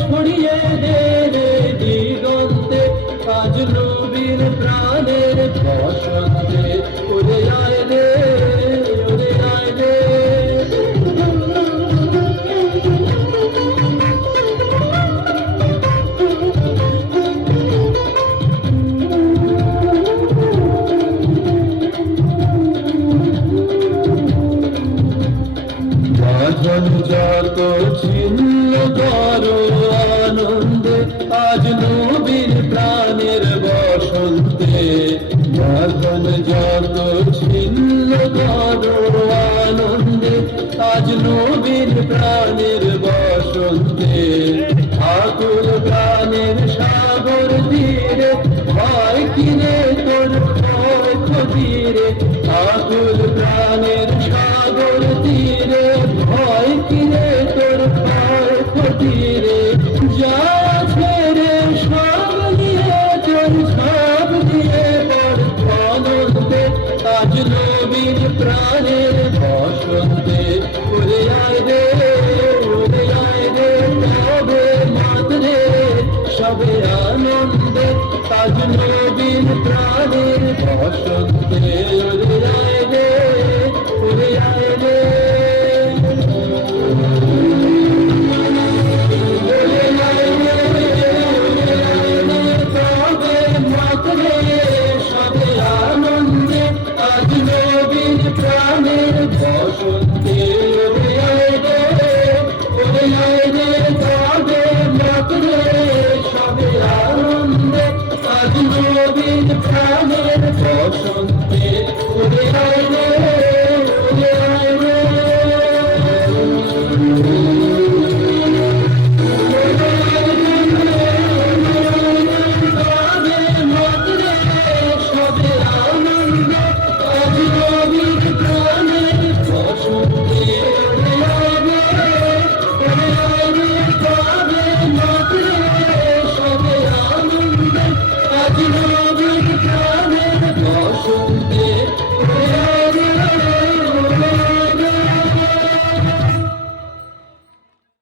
ছড়িয়ে দে রে দিগন্তে, আজ নবীর প্রাণের বসন্তে। ওরে আয় রে, ওরে আয় রে। বাঁধন যত ছিন্ন করো আনন্দে, আজ নবীর প্রাণের বসন্তে। বাঁধন যত ছিন্ন করো আনন্দে, আজ নবীর প্রাণের বসন্তে। আকুল প্রাণের সাগর তীরে ভয় কিরে তোর ভয় ক্ষতিরে। আকুল প্রাণের সাগর তীরে ভয় কিরে তোর ভয় ক্ষতিরে। যা ছেড়ে সব নিয়ে তোর সব দিয়ে পর অনন্তে, আজ নবীর প্রাণের বসন্তে। ওরে আয় রে, ওরে আয় রে, তবে মাতরে সবে আনন্দে, আজ নবীর প্রাণের বসন্তে। ওরে আয় রে।